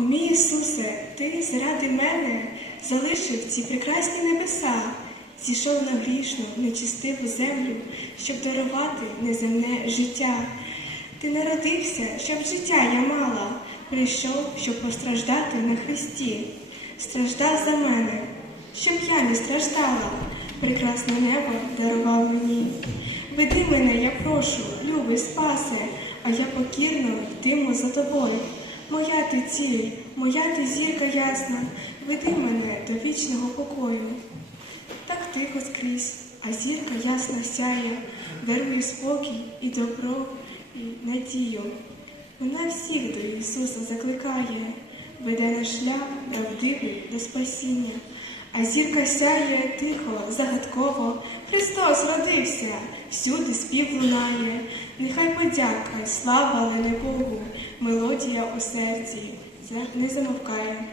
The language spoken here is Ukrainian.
О мій Ісусе, Ти заради мене залишив ці прекрасні небеса, зійшов на грішну, нечистиву землю, щоб дарувати неземне життя. Ти народився, щоб життя я мала, прийшов, щоб постраждати на хресті, страждав за мене, щоб я не страждала, прекрасне небо дарував мені. Веди мене, я прошу, любий спасе, а я покірно йтиму за тобою. Моя ти ціль, моя ти зірка ясна, веди мене до вічного покою. Так тихо скрізь, а зірка ясна сяє, дарує спокій і добро, і надію. Вона всіх до Ісуса закликає, веде на шлях правдивий до спасіння. А зірка сяє тихо, загадково, Христос родився, всюди спів лунає. Нехай подяка, слава, але не Богу, у серці не замовкає.